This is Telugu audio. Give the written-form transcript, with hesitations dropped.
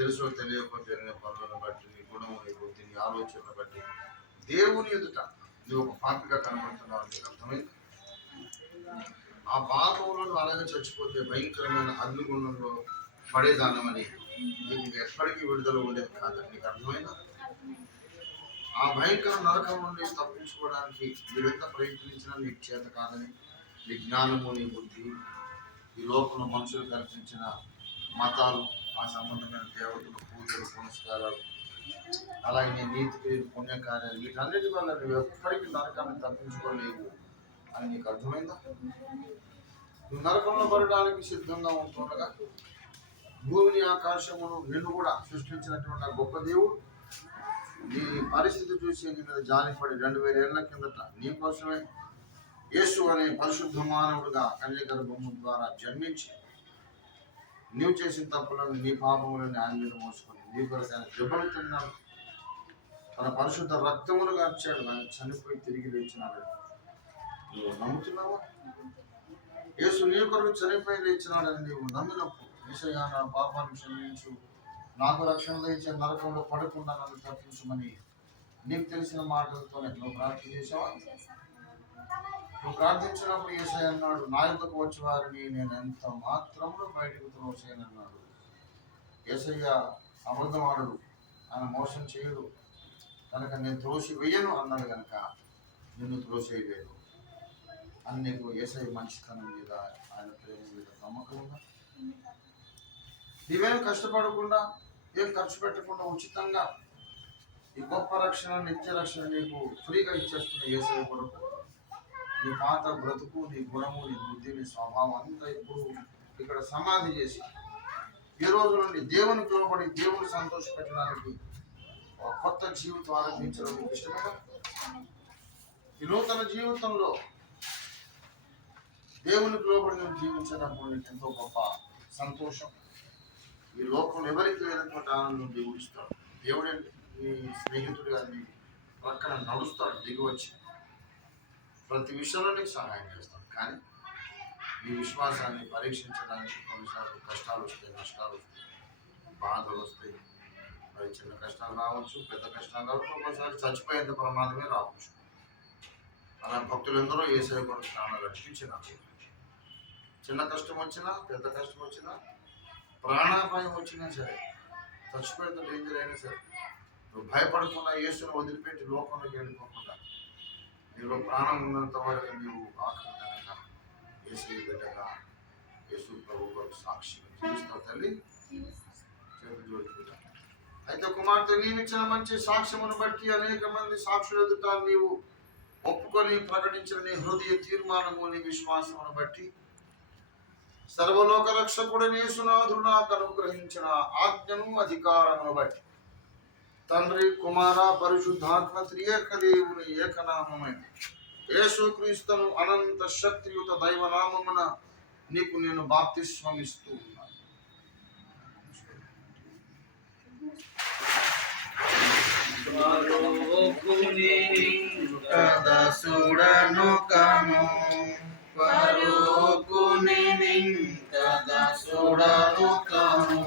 తెలుసో తెలియకో జరిగిన పనులను బట్టి, నీ గుణము, నీ బుద్ధి, నీ ఆలోచనను బట్టి దేవుని ఎదుట నువ్వు ఒక పాపిగా కనబడుతున్నావు అని అర్థమైంది. ఆ పాపంలో అలాగే చచ్చిపోతే భయంకరమైన అగ్నిగుండంలో పడేదానమని నీకు ఎప్పటికీ విడుదల ఉండేది కాదని నీకు అర్థమైందా? ఆ భయంకర నరకం నుండి తప్పించుకోవడానికి మీరెంత ప్రయత్నించినా నీకు చేత కాదని, నీ జ్ఞానము, నీ బుద్ధి, ఈ లోకంలో మనుషులు కల్పించిన మతాలు, ఆ సంబంధమైన దేవతలు, పూజలు, పునస్కారాలు, అలాగే నీ నీతి పేరు, పుణ్యకార్యాలు, వీటన్నిటి వల్ల నువ్వు ఎప్పటికీ నరకాన్ని తప్పించుకోలేవు అని నీకు అర్థమైందా? నువ్వు నరకంలో పడడానికి సిద్ధంగా ఉంటుండగా భూమిని, ఆకాశమును, నిన్ను కూడా సృష్టించినటువంటి ఆ గొప్ప దేవుడు నీ పరిస్థితి చూసి నీ మీద జాలిపడి 2000 ఏళ్ల కిందట నీ కోసమే యేసు అనే పరిశుద్ధ మానవుడుగా కన్యగర్భము ద్వారా జన్మించి నీవు చేసిన తప్పులను, నీ పాపములను ఆయన మీద మోసుకొని నీ కొరకు ఆయన దెబ్బలు తిన్నాడు, తన పరిశుద్ధ రక్తమును గార్చాడు, ఆయన చనిపోయి తిరిగి లేచినాడు. నువ్వు నమ్ముతున్నావా? యేసు నీ కొరకు చనిపోయి లేచినాడని నీవు నమ్మినప్పుడు, యేసయ్యా నా పాపాన్ని క్షమించు, నాకు రక్షణ ఇచ్చే నరకంలో పడకుండా నన్ను తప్పించమని నీకు తెలిసిన మాటలతోనే నువ్వు ప్రార్థన చేసావా? నువ్వు ప్రార్థించినప్పుడు యేసయ్య అన్నాడు, నా యొద్దకు వచ్చే వారిని నేను ఎంత మాత్రంలో బయటకు త్రోసేయనన్నాడు. యేసయ్య అబద్ధమాడడు, ఆయన మోసం చేయడు కనుక నేను త్రోసి వెయ్యను అన్నాడు కనుక నిన్ను త్రోసేయలేదు అని నీకు యేసయ్య మంచితనం మీద, ఆయన ప్రేమ మీద నమ్మకం ఉందా? నీవేం కష్టపడకుండా, ఏం ఖర్చు పెట్టకుండా ఉచితంగా ఈ గొప్ప రక్షణ, నిత్య రక్షణ నీకు ఫ్రీగా ఇచ్చేస్తున్న యేసయ్య కొరకు నీ పాత బ్రతుకు, నీ గుణము, నీ బుద్ధి, నీ స్వభావం అంతా ఇప్పుడు ఇక్కడ సమాధి చేసి ఈ రోజు నుండి దేవునికి లోబడి దేవుని సంతోషపెట్టడానికి ఒక కొత్త జీవితం ఆరంభించడం నీకు ఇష్టమేనా? ఈ నూతన జీవితంలో దేవునికి లోబడి నువ్వు జీవించినప్పుడు నీకు ఎంతో గొప్ప సంతోషం. ఈ లోకంలో ఎవరికి లేనటువంటి ఆనందం దేవుడు ఇస్తాడు. దేవుడే నీ స్నేహితుడిగా నీ పక్కన నడుస్తాడు, దిగివచ్చి ప్రతి విషయంలో నీకు సహాయం చేస్తాడు. కానీ నీ విశ్వాసాన్ని పరీక్షించడానికి కొన్నిసార్లు కష్టాలు వస్తాయి, నష్టాలు వస్తాయి, బాధలు వస్తాయి. మరి చిన్న కష్టాలు రావచ్చు, పెద్ద కష్టాలు రావచ్చు, ఒక్కోసారి చచ్చిపోయేంత ప్రమాదమే రావచ్చు. అలా భక్తులందరూ యేసయ్య కొరకు ప్రాణాలు రక్షించినారు. చిన్న కష్టం వచ్చినా, పెద్ద కష్టం వచ్చినా, ప్రాణాపాయం వచ్చినా సరే, చచ్చిపోయేంత డేంజర్ అయినా సరే, నువ్వు భయపడకుండా యేసును వదిలిపెట్టి లోకంలోకి వెళ్ళిపోకుండా నీలో ప్రాణం ఉన్నంత వరకు నీవు ఆఖరి కనుక యేసు బిడ్డగా, యేసు ప్రభు కొరకు సాక్షిగా జీవిస్తావు. తల్లి చేతులు జోడించుకుంటా. అయితే కుమార్తె, నీవిచ్చిన మంచి సాక్ష్యమును బట్టి అనేక మంది సాక్షులు ఎదుట నీవు ఒప్పుకొని ప్రకటించిన నీ హృదయ తీర్మానము, నీ విశ్వాసమును బట్టి సర్వలోక రక్షకుడైన యేసునాథుడు నాకు అనుగ్రహించిన ఆజ్ఞను, అధికారమును బట్టి తండ్రి, కుమార, పరిశుద్ధాత్మ త్రియేక దేవుని ఏకనామమైన యేసుక్రీస్తును అనంత శక్తియుత దైవనామమున నీకు నేను బాప్తిస్మమిస్తూ ఉన్నాను. దాసుడను కాను, పరుకుని దాసుడను కాను.